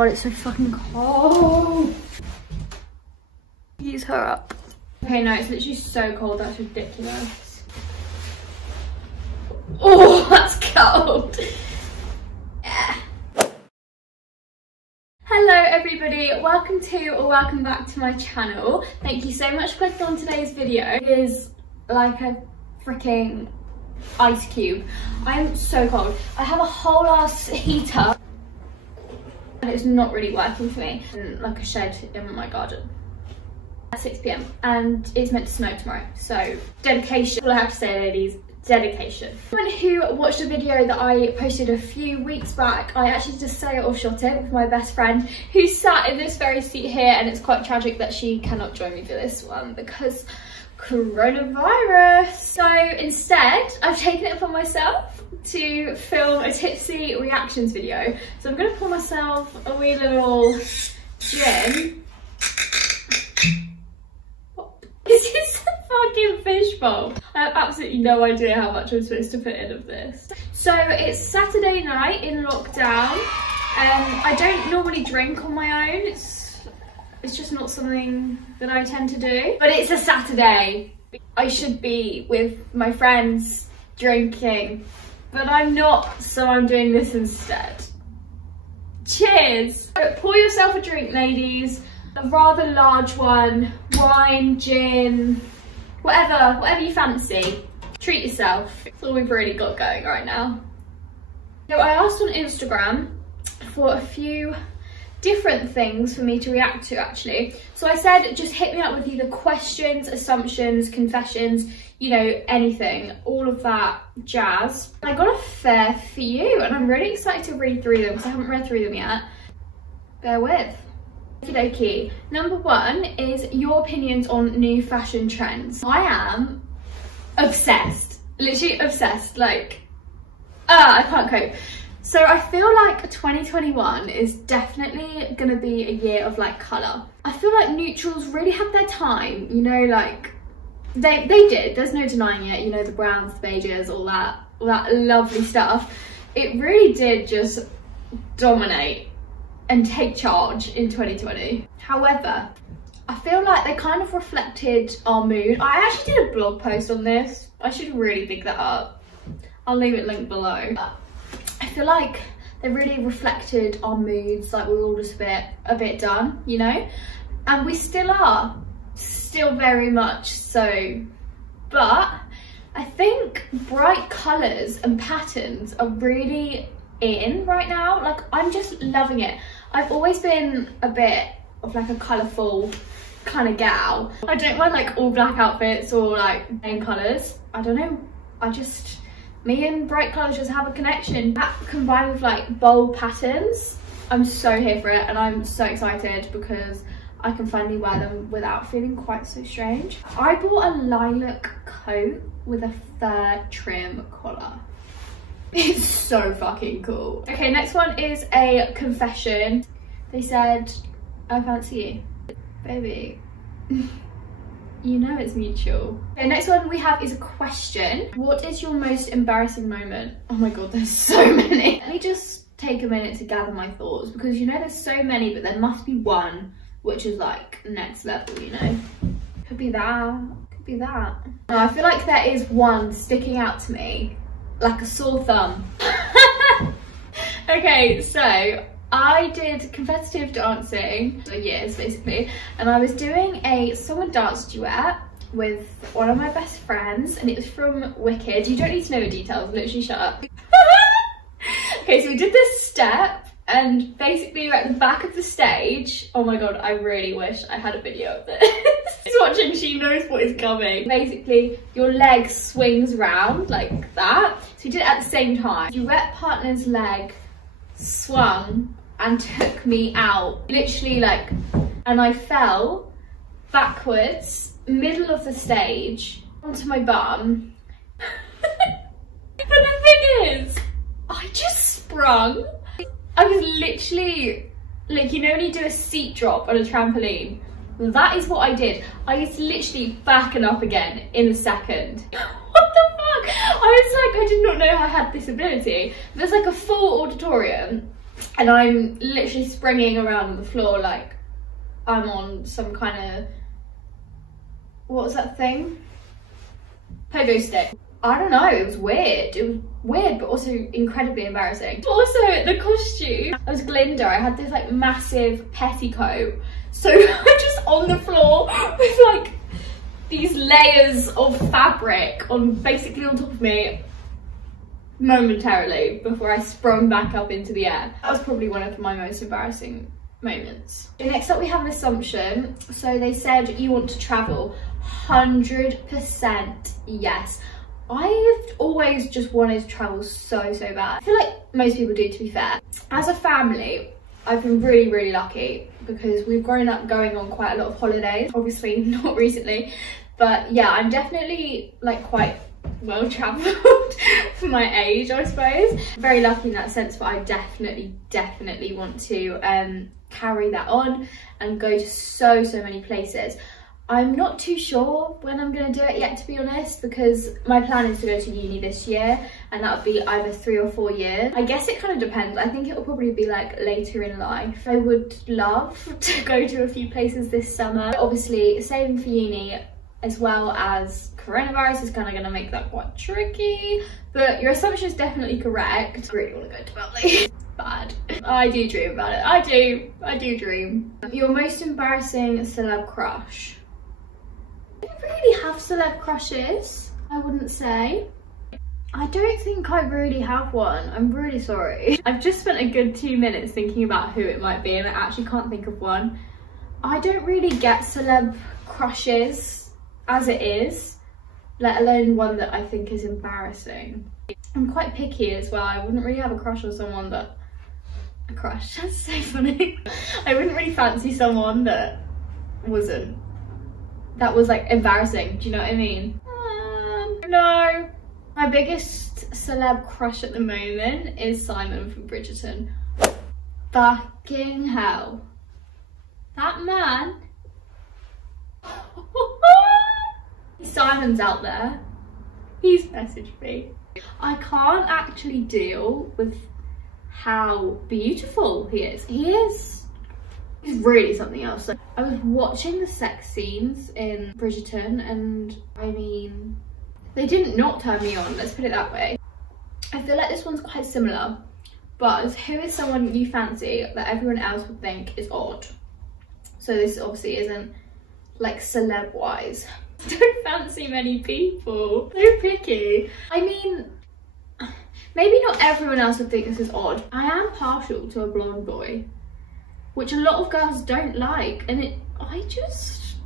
God, it's so fucking cold. Use her up. Okay, no, it's literally so cold. That's ridiculous. Oh, that's cold. Yeah. Hello everybody, welcome to or welcome back to my channel. Thank you so much for clicking on today's video. It is like a freaking ice cube. I'm so cold. I have a whole ass heater and it's not really working for me. Like a shed in my garden at 6 p.m. and it's meant to snow tomorrow. So dedication, all I have to say, ladies, dedication. Someone who watched a video that I posted a few weeks back, I actually just say or shot it with my best friend who sat in this very seat here, and it's quite tragic that she cannot join me for this one because coronavirus. So instead I've taken it upon myself to film a Tipsy reactions video. So I'm gonna pour myself a wee little gin. This is a fucking fishbowl. I have absolutely no idea how much I'm supposed to put in of this. So it's Saturday night in lockdown. I don't normally drink on my own. It's just not something that I tend to do. But it's a Saturday. I should be with my friends drinking, but I'm not, so I'm doing this instead. Cheers. So pour yourself a drink, ladies. A rather large one, wine, gin, whatever you fancy. Treat yourself. That's all we've really got going right now. So I asked on Instagram for a few different things for me to react to, actually. So I said, just hit me up with either questions, assumptions, confessions, you know, anything, all of that jazz. I got a fair few and I'm really excited to read through them because I haven't read through them yet. Bear with. Okie dokie. Number one is your opinions on new fashion trends. I am obsessed, literally obsessed, like, I can't cope. So I feel like 2021 is definitely gonna be a year of like colour. I feel like neutrals really had their time, you know, like they did, there's no denying it, you know, the browns, the beiges, all that lovely stuff. It really did just dominate and take charge in 2020. However, I feel like they kind of reflected our mood. I actually did a blog post on this. I should really dig that up. I'll leave it linked below. But I feel like they really reflected our moods, like we were all just a bit done, you know? And we still are, still very much so. But I think bright colours and patterns are really in right now. Like, I'm just loving it. I've always been a bit of like a colourful kind of gal. I don't wear like all black outfits or like plain colours. I don't know, me and bright colours just have a connection. That combined with like bold patterns, I'm so here for it, and I'm so excited because I can finally wear them without feeling quite so strange. I bought a lilac coat with a fur trim collar. It's so fucking cool. Okay, next one is a confession. They said, I fancy you. Baby, you know it's mutual. Okay, next one we have is a question. What is your most embarrassing moment? Oh my God, there's so many. Let me just take a minute to gather my thoughts because, you know, there's so many, but there must be one which is like next level, you know? Could be that, could be that. No, I feel like there is one sticking out to me like a sore thumb. Okay, so I did competitive dancing for years basically, and I was doing a song and dance duet with one of my best friends, and it was from Wicked. You don't need to know the details, literally shut up. Okay, so we did this step, and basically we're at the back of the stage. Oh my God, I really wish I had a video of this. She's watching, she knows what is coming. Basically, your leg swings round like that. So we did it at the same time. Your duet partner's leg swung and took me out, literally, like, and I fell backwards, middle of the stage, onto my bum. But the thing is, I just sprung. I was literally, like, you know when you do a seat drop on a trampoline? That is what I did. I was literally back and up again in a second. What the fuck? I was like, I did not know I had this ability. There's like a full auditorium and I'm literally springing around on the floor like I'm on some kind of, what was that thing? Pogo stick. I don't know, it was weird. It was weird, but also incredibly embarrassing. Also, the costume, I was Glinda. I had this like massive petticoat. So I'm just on the floor with like these layers of fabric on, basically on top of me momentarily before I sprung back up into the air. That was probably one of my most embarrassing moments. Next up we have an assumption. So they said you want to travel. 100% yes. I've always just wanted to travel so bad. I feel like most people do, to be fair. As a family, I've been really lucky because we've grown up going on quite a lot of holidays. Obviously not recently, but yeah, I'm definitely like quite well travelled for my age, I suppose. Very lucky in that sense, but I definitely want to carry that on and go to so many places. I'm not too sure when I'm going to do it yet, to be honest, because my plan is to go to uni this year, and that would be either 3 or 4 years. I guess it kind of depends. I think it will probably be like later in life. I would love to go to a few places this summer. Obviously, saving for uni as well as coronavirus is kind of going to make that quite tricky, but your assumption is definitely correct. I really want to go to Bali. Bad. I do dream about it. I do dream. Your most embarrassing celeb crush? I don't really have celeb crushes, I wouldn't say. I don't think I really have one. I'm really sorry. I've just spent a good 2 minutes thinking about who it might be and I actually can't think of one. I don't really get celeb crushes as it is, let alone one that I think is embarrassing. I'm quite picky as well. I wouldn't really have a crush on someone that... A crush? That's so funny. I wouldn't really fancy someone that wasn't... That was like embarrassing, do you know what I mean? No. My biggest celeb crush at the moment is Simon from Bridgerton. Fucking hell. That man. Simon's out there. He's messaged me. I can't actually deal with how beautiful he is. He's really something else. Like, I was watching the sex scenes in Bridgerton and I mean, they didn't not turn me on, let's put it that way. I feel like this one's quite similar, but who is someone you fancy that everyone else would think is odd? So this obviously isn't like celeb wise. Don't fancy many people, so picky. I mean, maybe not everyone else would think this is odd. I am partial to a blonde boy, which a lot of girls don't like, and I just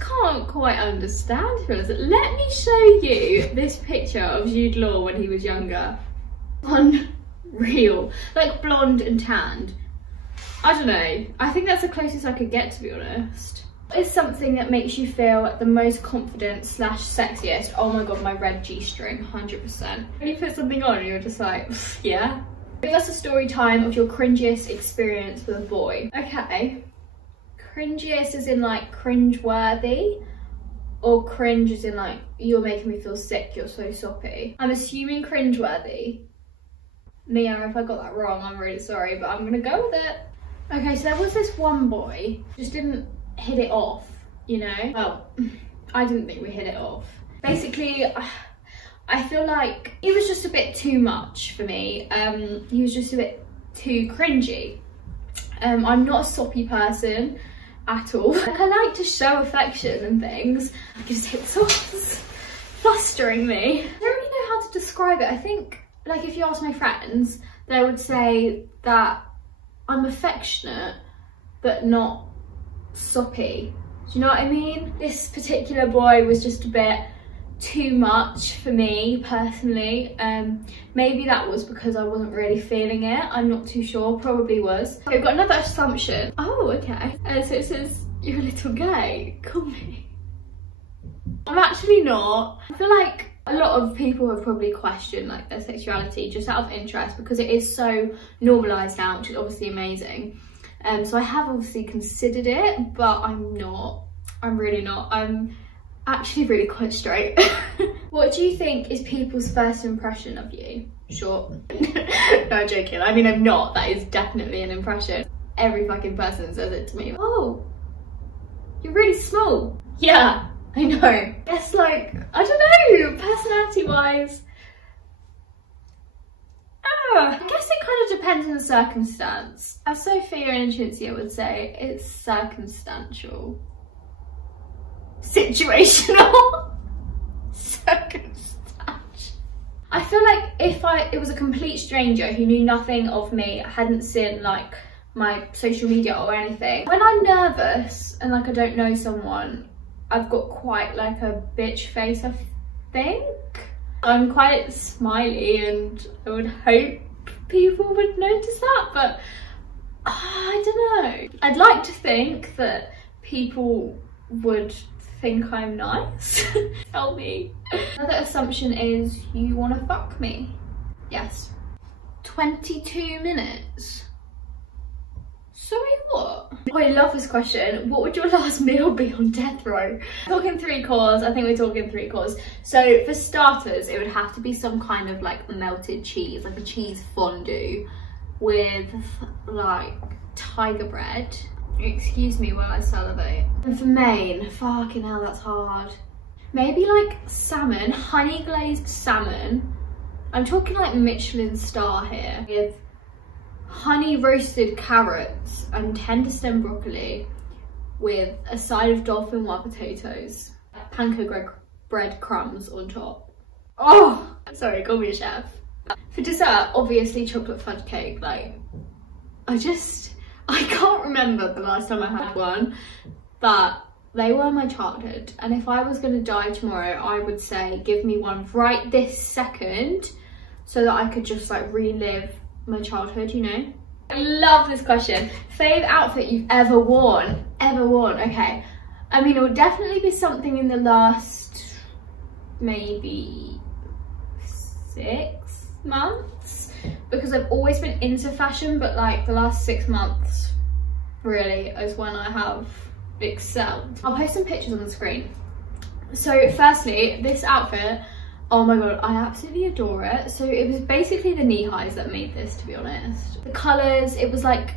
can't quite understand who it is. Let me show you this picture of Jude Law when he was younger. Unreal, like blonde and tanned. I don't know, I think that's the closest I could get, to be honest. What is something that makes you feel the most confident / sexiest? Oh my god, my red G-string, 100%. When you put something on, you're just like, yeah. Give us a story time of your cringiest experience with a boy. Okay. Cringiest as in like cringe-worthy, or cringe as in like, you're making me feel sick, you're so soppy. I'm assuming cringe-worthy. Mia, if I got that wrong, I'm really sorry, but I'm gonna go with it. Okay, so there was this one boy, just didn't hit it off, you know? Well, I didn't think we hit it off. Basically, I feel like he was just a bit too much for me. He was just a bit too cringy. I'm not a soppy person at all. Like, I like to show affection and things. It just hits off. It's flustering me. I don't really know how to describe it. I think, like, if you ask my friends, they would say that I'm affectionate, but not soppy. Do you know what I mean? This particular boy was just a bit too much for me personally. Maybe that was because I wasn't really feeling it. I'm not too sure, probably was. Okay, we've got another assumption. Oh, okay. So it says, you're a little gay, call me. I'm actually not. I feel like a lot of people have probably questioned like their sexuality just out of interest because it is so normalised now, which is obviously amazing. So I have obviously considered it, but I'm not. I'm really not. I'm actually really quite straight. What do you think is people's first impression of you? short. No, I'm joking. I mean, I'm not. That is definitely an impression. Every fucking person says it to me. Oh, you're really small. Yeah, I know. It's like, I don't know, personality wise. I guess it kind of depends on the circumstance. As Sophia and Tipsy would say, it's circumstantial. Situational. Circumstantial. I feel like if it was a complete stranger who knew nothing of me, hadn't seen like my social media or anything, when I'm nervous and like I don't know someone, I've got quite like a bitch face, I think. I'm quite smiley and I would hope people would notice that, but I don't know. I'd like to think that people would think I'm nice. Tell me. Another assumption is you want to fuck me. Yes. 22 minutes. Sorry, what? Oh, I love this question. What would your last meal be on death row? Talking 3 course, I think we're talking 3 course. So for starters, it would have to be some kind of like melted cheese, like a cheese fondue with like tiger bread. Excuse me while I salivate. And for main, fucking hell, that's hard. Maybe like salmon, honey glazed salmon. I'm talking like Michelin star here, with honey roasted carrots and tender stem broccoli with a side of dauphinoise potatoes, panko bread crumbs on top. Oh, sorry, call me a chef. For dessert, obviously chocolate fudge cake. Like, I can't remember the last time I had one, but they were my childhood. And if I was gonna die tomorrow, I would say, give me one right this second so that I could just like relive my childhood, you know? I love this question. Fave outfit you've ever worn? Ever worn? Okay. I mean, it would definitely be something in the last maybe 6 months, because I've always been into fashion, but like the last 6 months really is when I have excelled. I'll post some pictures on the screen. So firstly, this outfit, oh my god, I absolutely adore it. So it was basically the knee highs that made this, to be honest. The colours, it was like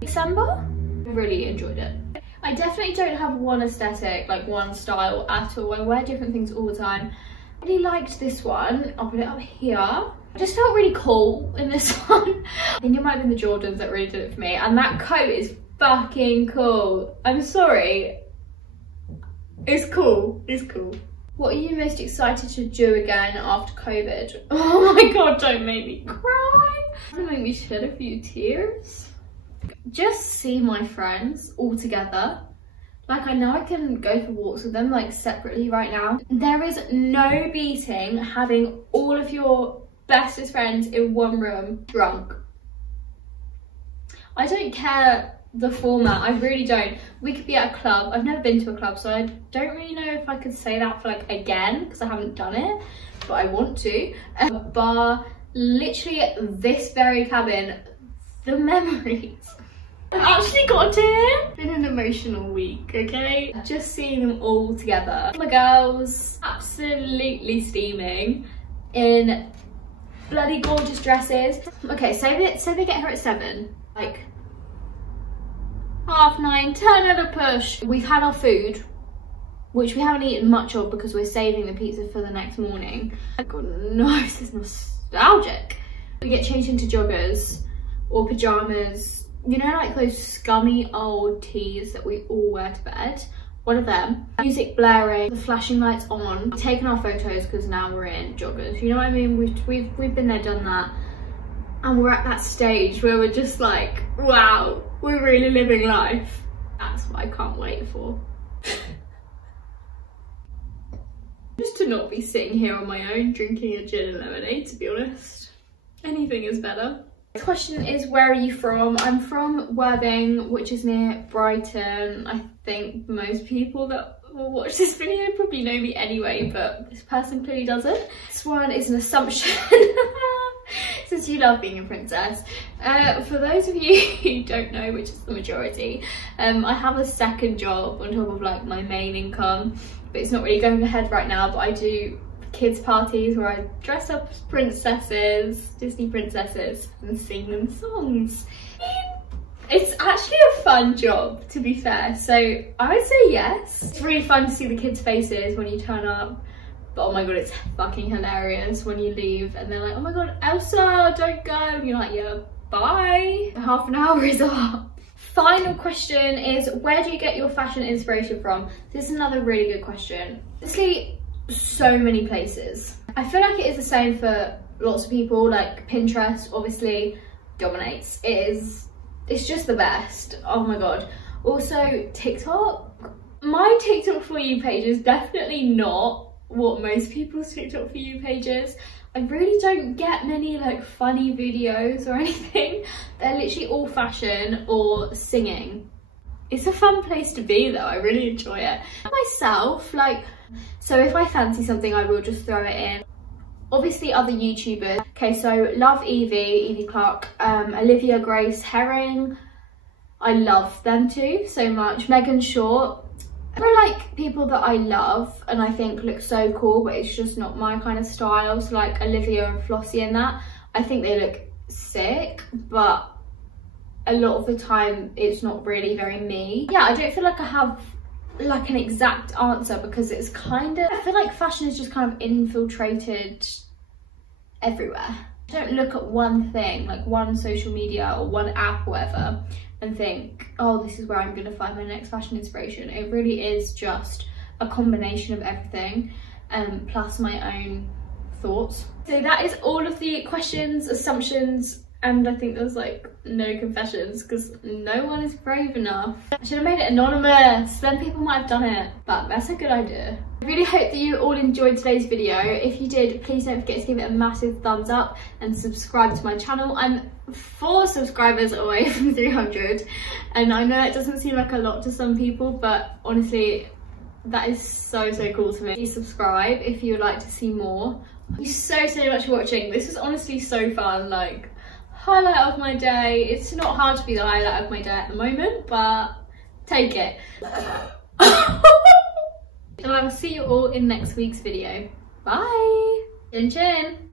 December. I really enjoyed it. I definitely don't have one aesthetic, like one style at all. I wear different things all the time. I really liked this one. I'll put it up here. I just felt really cool in this one. I think it might have been the Jordans that really did it for me. And that coat is fucking cool. I'm sorry. It's cool. It's cool. What are you most excited to do again after COVID? Oh my god, don't make me cry. Don't make me shed a few tears. Just see my friends all together. Like, I know I can go for walks with them like separately right now. There is no beating having all of your bestest friends in one room drunk. I don't care the format, I really don't. We could be at a club. I've never been to a club, so I don't really know if I could say that for like again, because I haven't done it, but I want to. A bar, literally this very cabin, the memories. I've actually got a tear. It's been an emotional week, okay? Just seeing them all together. My girls absolutely steaming in bloody gorgeous dresses. Okay, so they get here at 7, like 9:30, 10 at a push. We've had our food, which we haven't eaten much of because we're saving the pizza for the next morning. Oh god, no, this is nostalgic. We get changed into joggers or pajamas. You know, like those scummy old tees that we all wear to bed? One of them. Music blaring, the flashing lights on. We've taken our photos because now we're in joggers. You know what I mean? We've been there, done that. And we're at that stage where we're just like, wow, we're really living life. That's what I can't wait for. Just to not be sitting here on my own drinking a gin and lemonade, to be honest. Anything is better. The question is, where are you from? I'm from Worthing, which is near Brighton. I think most people that will watch this video probably know me anyway, but this person clearly doesn't. This one is an assumption. Since you love being a princess. For those of you who don't know, which is the majority, I have a second job on top of like my main income, but it's not really going ahead right now, but I do kids parties where I dress up as princesses, Disney princesses, and sing them songs. It's actually a fun job, to be fair, so I would say yes. It's really fun to see the kids' faces when you turn up, but oh my god, it's fucking hilarious when you leave and they're like, oh my god, Elsa, don't go, and you're like, yeah, bye. Half an hour is up. Final question is, where do you get your fashion inspiration from? This is another really good question. Honestly, so many places. I feel like it is the same for lots of people. Like Pinterest obviously dominates. It's just the best. Oh my god. Also TikTok. My TikTok For You page is definitely not what most people's TikTok For You page is. I really don't get many like funny videos or anything. They're literally all fashion or singing. It's a fun place to be though, I really enjoy it. Myself, like, so if I fancy something I will just throw it in. Obviously other YouTubers. Okay, so love Evie Clark, Olivia Grace Herring. I love them too so much. Megan Short. There are like people that I love and I think look so cool, but it's just not my kind of style. So like Olivia and Flossie and that, I think they look sick, but a lot of the time it's not really very me. Yeah, I don't feel like I have like an exact answer because it's kind of, I feel like fashion is just kind of infiltrated everywhere. I don't look at one thing, like one social media or one app or whatever, and think, oh, this is where I'm gonna find my next fashion inspiration. It really is just a combination of everything, plus my own thoughts. So that is all of the questions, assumptions, and I think there's like no confessions because no one is brave enough. I should have made it anonymous, then people might have done it, but that's a good idea. I really hope that you all enjoyed today's video. If you did, please don't forget to give it a massive thumbs up and subscribe to my channel. I'm 4 subscribers away from 300, and I know it doesn't seem like a lot to some people, but honestly, that is so cool to me. Please subscribe if you would like to see more. Thank you so much for watching. This was honestly so fun, like, highlight of my day. It's not hard to be the highlight of my day at the moment, but take it. And I will see you all in next week's video. Bye. Chin chin.